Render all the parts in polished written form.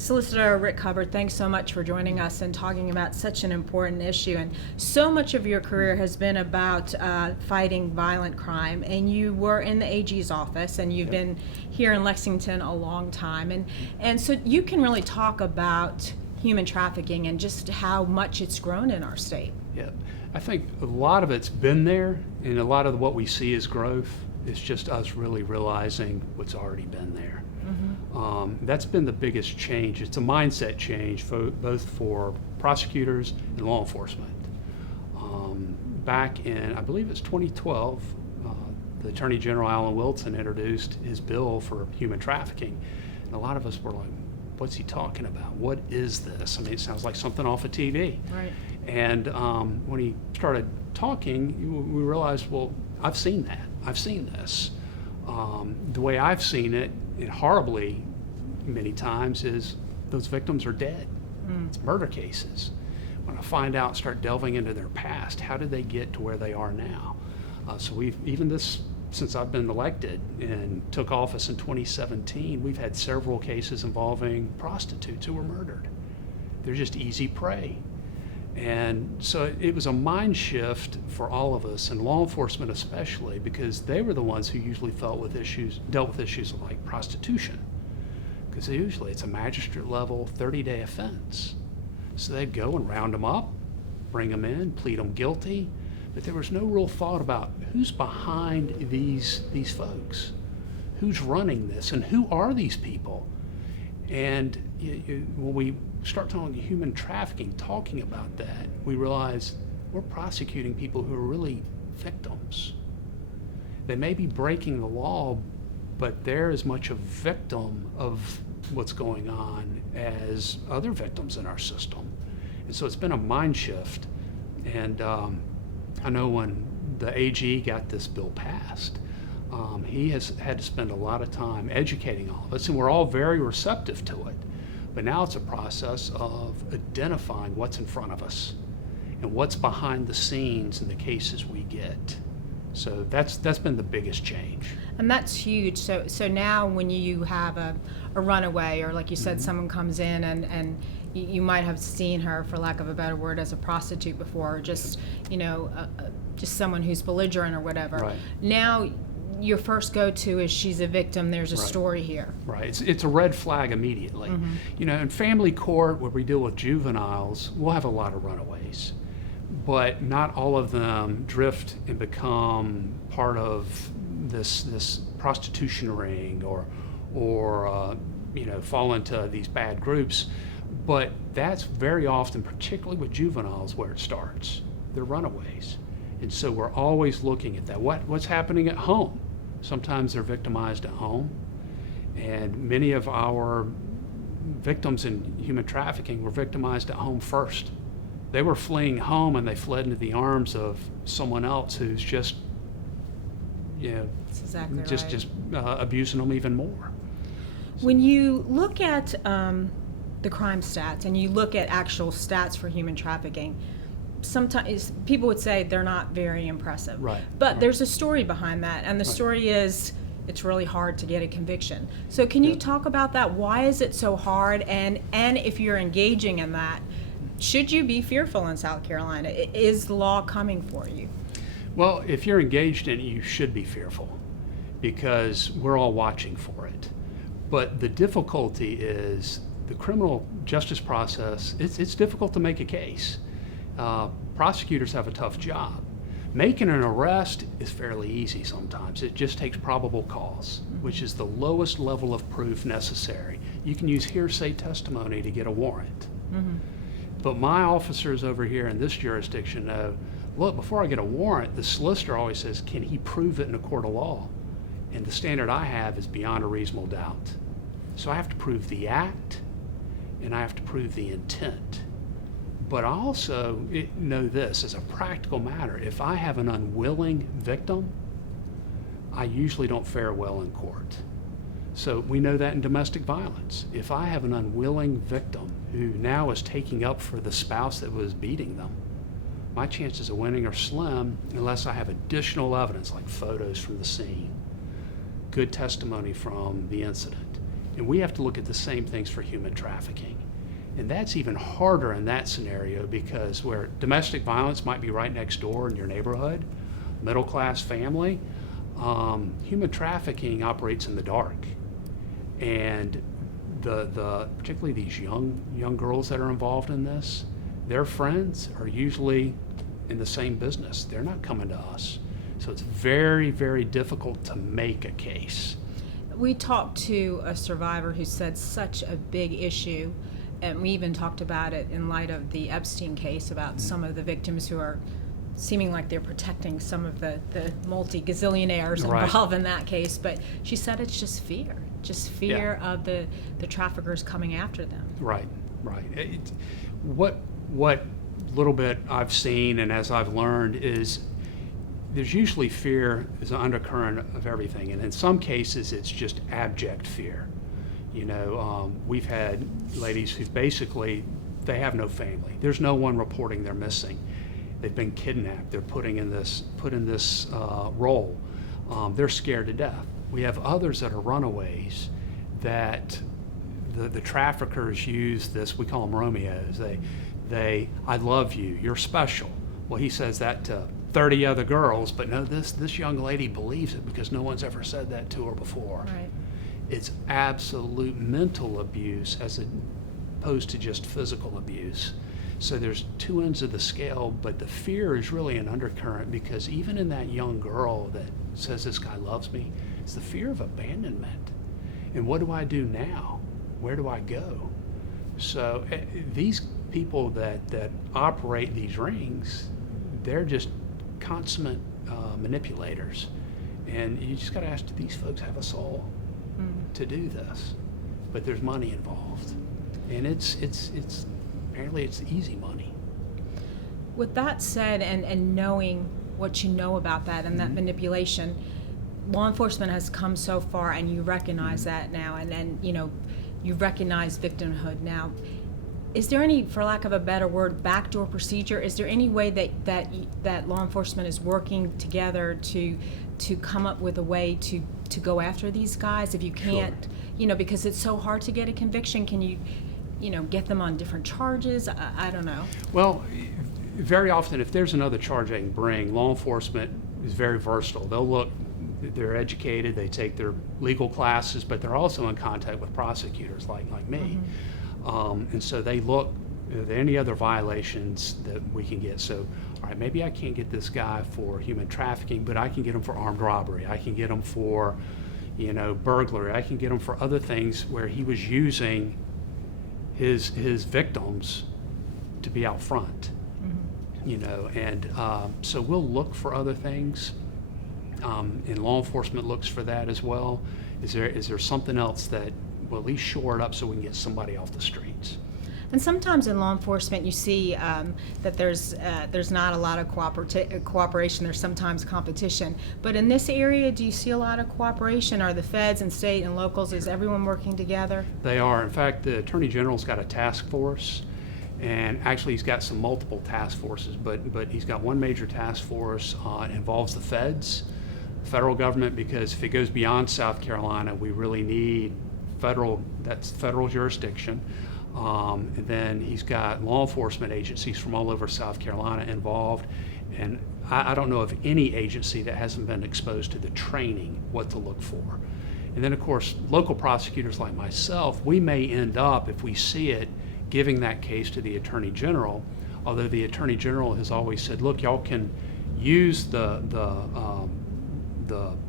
Solicitor Rick Hubbard, thanks so much for joining us and talking about such an important issue. And so much of your career has been about fighting violent crime. And you were in the AG's office, and you've been here in Lexington a long time. And so you can really talk about human trafficking and just how much it's grown in our state. Yeah, I think a lot of it's been there, and a lot of what we see as growth is just us really realizing what's already been there. That's been the biggest change. It's a mindset change both for prosecutors and law enforcement. Back in, I believe it's 2012, the Attorney General Alan Wilson introduced his bill for human trafficking. And a lot of us were like, what's he talking about? What is this? I mean, it sounds like something off of TV. Right. And when he started talking, we realized, well, I've seen that. I've seen this. The way I've seen it, and horribly many times, is those victims are dead. It's murder cases. When I find out, start delving into their past, how did they get to where they are now? So we've, since I've been elected and took office in 2017, we've had several cases involving prostitutes who were murdered. They're just easy prey. And so it was a mind shift for all of us, and law enforcement especially, because they were the ones who usually dealt with issues like prostitution. Because usually it's a magistrate level 30-day offense. So they'd go and round them up, bring them in, plead them guilty, but there was no real thought about who's behind these folks, who's running this, and who are these people. And when we start talking human trafficking, talking about that, we realize we're prosecuting people who are really victims. They may be breaking the law, but they're as much a victim of what's going on as other victims in our system. And so it's been a mind shift. And I know when the AG got this bill passed, he has had to spend a lot of time educating all of us, and we're all very receptive to it. But now it's a process of identifying what's in front of us and what's behind the scenes in the cases we get. So that's been the biggest change. And that's huge. So now when you have a runaway, or like you said, someone comes in and you might have seen her, for lack of a better word, as a prostitute before, or just, just someone who's belligerent or whatever. Right. Now your first go-to is she's a victim, there's a story here. Right, it's a red flag immediately. In family court, where we deal with juveniles, we'll have a lot of runaways, but not all of them drift and become part of this prostitution ring or fall into these bad groups. But that's very often, particularly with juveniles, where it starts. They're runaways. And so we're always looking at that. What's happening at home? Sometimes they're victimized at home. And many of our victims in human trafficking were victimized at home first. They were fleeing home, and they fled into the arms of someone else who's just, That's exactly just abusing them even more. When you look at the crime stats, and you look at actual stats for human trafficking, sometimes people would say they're not very impressive. Right. But there's a story behind that, and the story is it's really hard to get a conviction. So can you talk about that? Why is it so hard? And if you're engaging in that, should you be fearful in South Carolina? Is the law coming for you? Well, if you're engaged in it, you should be fearful, because we're all watching for it. But the difficulty is the criminal justice process. It's difficult to make a case. Prosecutors have a tough job. Making an arrest is fairly easy sometimes. It just takes probable cause, which is the lowest level of proof necessary. You can use hearsay testimony to get a warrant. But my officers over here in this jurisdiction know, look, before I get a warrant, the solicitor always says, can he prove it in a court of law? And the standard I have is beyond a reasonable doubt. So I have to prove the act, and I have to prove the intent. But I also know this as a practical matter. If I have an unwilling victim, I usually don't fare well in court. So we know that in domestic violence. If I have an unwilling victim who now is taking up for the spouse that was beating them, my chances of winning are slim unless I have additional evidence like photos from the scene, good testimony from the incident. And we have to look at the same things for human trafficking. And that's even harder in that scenario because where domestic violence might be right next door in your neighborhood, middle-class family, human trafficking operates in the dark. And particularly these young girls that are involved in this, their friends are usually in the same business. They're not coming to us. So it's very, very difficult to make a case. We talked to a survivor who said such a big issue, and we even talked about it in light of the Epstein case about some of the victims who are seeming like they're protecting some of the multi-gazillionaires Right. involved in that case. But she said it's just fear of the traffickers coming after them. Right. What little bit I've seen and as I've learned is there's usually fear is an undercurrent of everything, and in some cases it's just abject fear. We've had ladies who basically they have no family. There's no one reporting they're missing. They've been kidnapped. They're put in this role. They're scared to death. We have others that are runaways that the traffickers use this. We call them Romeos. I love you. You're special. Well, he says that to 30 other girls, but no, this young lady believes it because no one's ever said that to her before. Right. It's absolute mental abuse as opposed to just physical abuse. So there's two ends of the scale, but the fear is really an undercurrent because even in that young girl that says this guy loves me, it's the fear of abandonment. And what do I do now? Where do I go? So these people that operate these rings, they're just consummate manipulators. And you just got to ask, do these folks have a soul to do this? But there's money involved. And it's apparently it's easy money. With that said, and knowing what you know about that and that manipulation, law enforcement has come so far, and you recognize that now, and then you recognize victimhood now. Is there any, for lack of a better word, backdoor procedure? Is there any way that law enforcement is working together to come up with a way to go after these guys? If you can't, because it's so hard to get a conviction, can you get them on different charges? I don't know. Well, very often, if there's another charge they can bring, law enforcement is very versatile. They're educated, they take their legal classes, but they're also in contact with prosecutors like me. And so they look at any other violations that we can get. So, all right, maybe I can't get this guy for human trafficking, but I can get him for armed robbery. I can get him for, burglary. I can get him for other things where he was using his victims to be out front. So we'll look for other things. And law enforcement looks for that as well. Is there something else that will at least shore it up so we can get somebody off the streets? And sometimes in law enforcement, you see that there's not a lot of cooperation. There's sometimes competition. But in this area, do you see a lot of cooperation? Are the feds and state and locals, is everyone working together? They are. In fact, the Attorney General's got a task force, and actually he's got some multiple task forces, but he's got one major task force. It involves the federal government, because if it goes beyond South Carolina, we really need federal jurisdiction. And then he's got law enforcement agencies from all over South Carolina involved. And I don't know of any agency that hasn't been exposed to the training, what to look for. And then, of course, local prosecutors like myself, we may end up, if we see it, giving that case to the Attorney General, although the Attorney General has always said, look, y'all can use the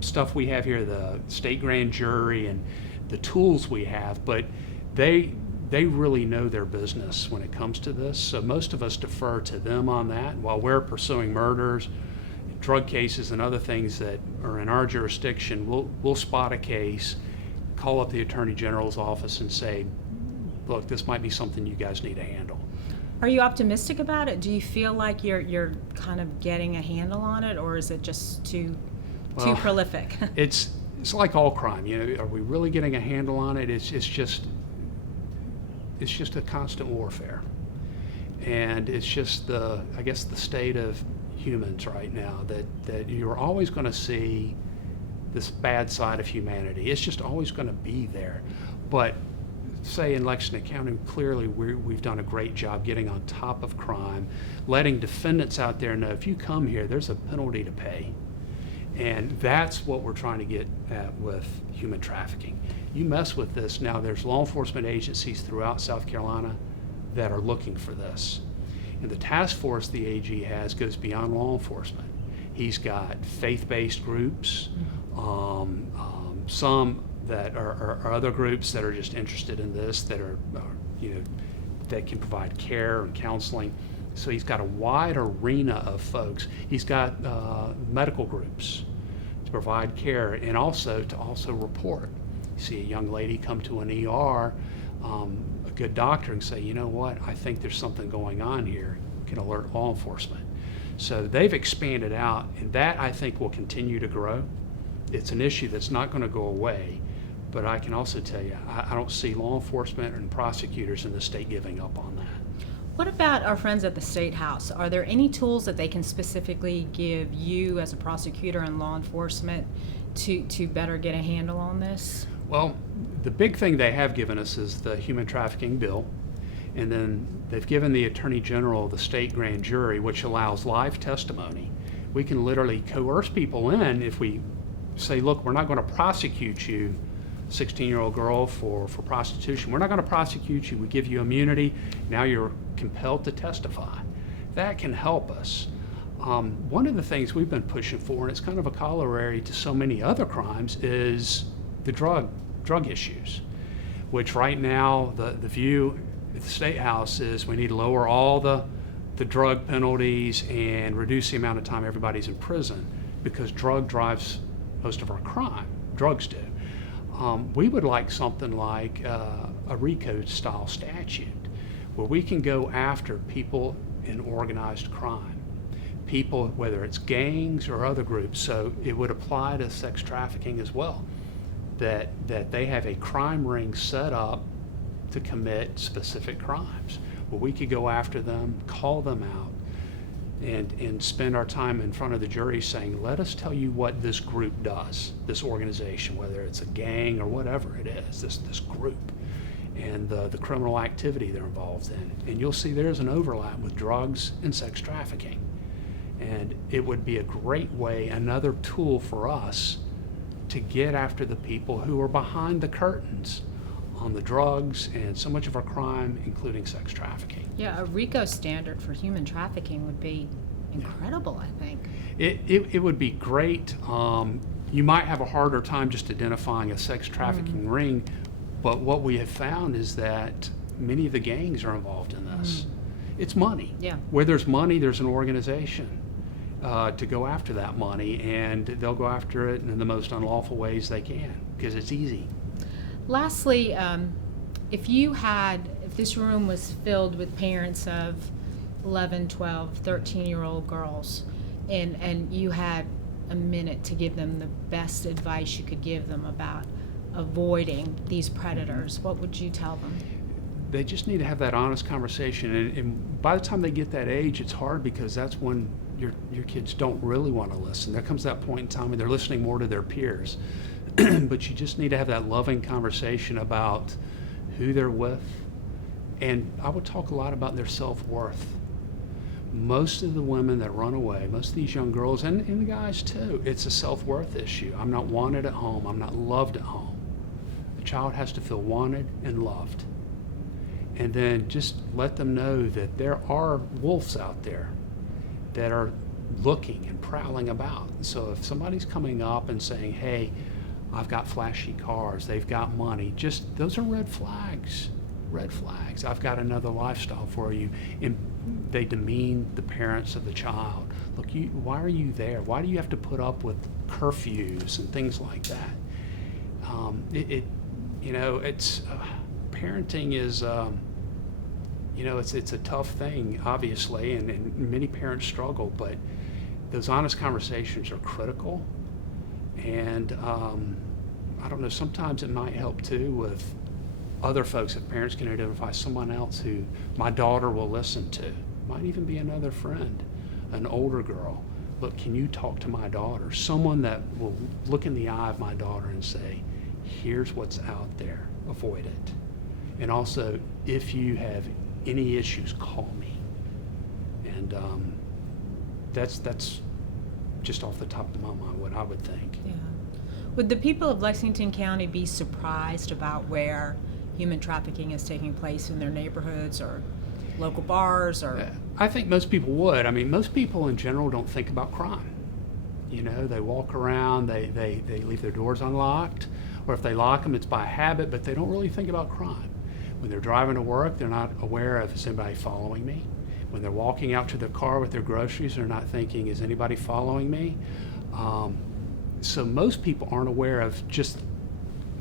stuff we have here, the state grand jury and the tools we have, but they really know their business when it comes to this. So most of us defer to them on that. While we're pursuing murders, drug cases, and other things that are in our jurisdiction, we'll spot a case, call up the Attorney General's office and say, look, this might be something you guys need to handle. Are you optimistic about it? Do you feel like you're kind of getting a handle on it, or is it just too prolific? It's like all crime. Are we really getting a handle on it? It's just a constant warfare, and it's just the state of humans right now that you're always going to see this bad side of humanity. It's just always going to be there. But say in Lexington County, clearly we've done a great job getting on top of crime, letting defendants out there know if you come here, there's a penalty to pay. And that's what we're trying to get at with human trafficking. You mess with this, now there's law enforcement agencies throughout South Carolina that are looking for this. And the task force the AG has goes beyond law enforcement. He's got faith-based groups, some that are other groups that are just interested in this, that are that can provide care and counseling. So he's got a wide arena of folks. He's got medical groups to provide care and also to report. You see a young lady come to an ER, a good doctor, and say, you know what, I think there's something going on here, can alert law enforcement. So they've expanded out, and that I think will continue to grow. It's an issue that's not going to go away, but I can also tell you, I don't see law enforcement and prosecutors in the state giving up on that. What about our friends at the State House? Are there any tools that they can specifically give you as a prosecutor and law enforcement to better get a handle on this? Well, the big thing they have given us is the human trafficking bill, and then they've given the Attorney General the state grand jury, which allows live testimony. We can literally coerce people in if we say, look, we're not going to prosecute you, 16-year-old girl, for prostitution. We're not going to prosecute you. We give you immunity. Now you're compelled to testify. That can help us. One of the things we've been pushing for, and it's kind of a corollary to so many other crimes, is the drug issues, which right now the view at the State House is we need to lower all the drug penalties and reduce the amount of time everybody's in prison because drug drives most of our crime. Drugs do. We would like something like a RICO style statute where we can go after people in organized crime, people, whether it's gangs or other groups. So it would apply to sex trafficking as well, that they have a crime ring set up to commit specific crimes. Well, we could go after them, call them out, and spend our time in front of the jury saying, let us tell you what this group does, this organization, whether it's a gang or whatever it is, this group, and the criminal activity they're involved in. And you'll see there's an overlap with drugs and sex trafficking. And it would be a great way, another tool for us to get after the people who are behind the curtains on the drugs and so much of our crime, including sex trafficking. Yeah, a RICO standard for human trafficking would be incredible, I think. It would be great. You might have a harder time just identifying a sex trafficking ring, but what we have found is that many of the gangs are involved in this. It's money. Yeah. Where there's money, there's an organization to go after that money, and they'll go after it in the most unlawful ways they can because it's easy. Lastly, if this room was filled with parents of 11, 12, 13-year-old girls, and you had a minute to give them the best advice you could give them about avoiding these predators, what would you tell them? They just need to have that honest conversation, and by the time they get that age, it's hard because that's when your kids don't really want to listen. There comes that point in time when they're listening more to their peers. But you just need to have that loving conversation about who they're with. And I would talk a lot about their self-worth. Most of the women that run away, most of these young girls, and the guys too, it's a self-worth issue. I'm not wanted at home. I'm not loved at home. The child has to feel wanted and loved. And then just let them know that there are wolves out there that are looking and prowling about. So if somebody's coming up and saying, hey, I've got flashy cars, they've got money, just those are red flags. Red flags. I've got another lifestyle for you. And they demean the parents of the child. Look, why are you there? Why do you have to put up with curfews and things like that? It's parenting is, it's a tough thing, obviously, and many parents struggle, but those honest conversations are critical. And I don't know, sometimes it might help too with other folks, if parents can identify someone else who my daughter will listen to. Might even be another friend, an older girl. Look, can you talk to my daughter? Someone that will look in the eye of my daughter and say, here's what's out there. avoid it. And also, if you have any issues, call me. And that's just off the top of my mind what I would think. Yeah. Would the people of Lexington County be surprised about where human trafficking is taking place in their neighborhoods or local bars? Or I think most people would. I mean, most people in general don't think about crime. You know, they walk around, they leave their doors unlocked, or if they lock them, it's by habit, but they don't really think about crime. When they're driving to work, they're not aware of, is anybody following me? When they're walking out to their car with their groceries, they're not thinking, is anybody following me? So most people aren't aware of just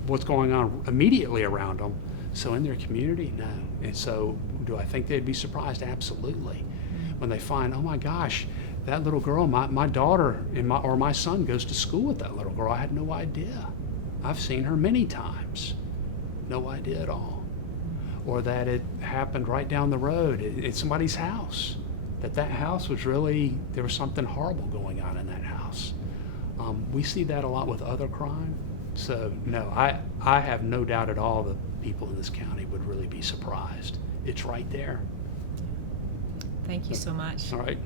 what's going on immediately around them. So in their community, no. And so do I think they'd be surprised? Absolutely. When they find, oh my gosh, that little girl, my daughter or my son goes to school with that little girl. I had no idea. I've seen her many times. No idea at all. Or that it happened right down the road at somebody's house. That house was really, there was something horrible going on in that house. We see that a lot with other crime. So no, I have no doubt at all that people in this county would really be surprised. It's right there. Thank you so much. All right.